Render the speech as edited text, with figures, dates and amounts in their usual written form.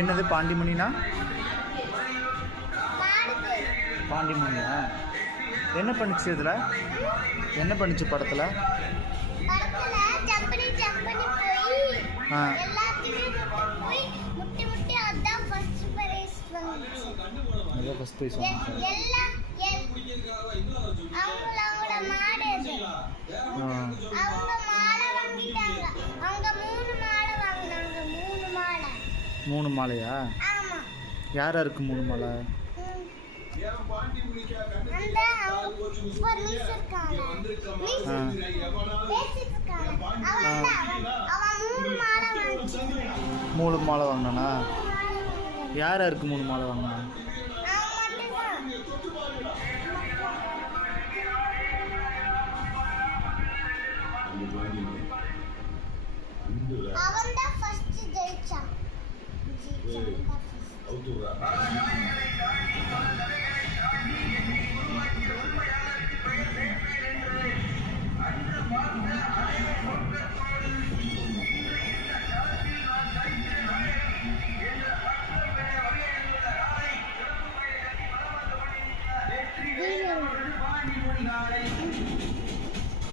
என்னது பாண்டிமுனினா? பாண்டிமுனியா? என்ன பண்ணுச்சு இதில்? என்ன பண்ணுச்சு படத்தில்? ஃபர்ஸ்ட் ப்ரைஸ் மூணு மாலையா? யார் யாருக்கு 3 மாலை? மூணு மாலை வாங்கினானா? யார் யாருக்கு 3 மாலை வாங்கினா? அவன்தான் ஃபர்ஸ்ட் ஜெயிச்சான்.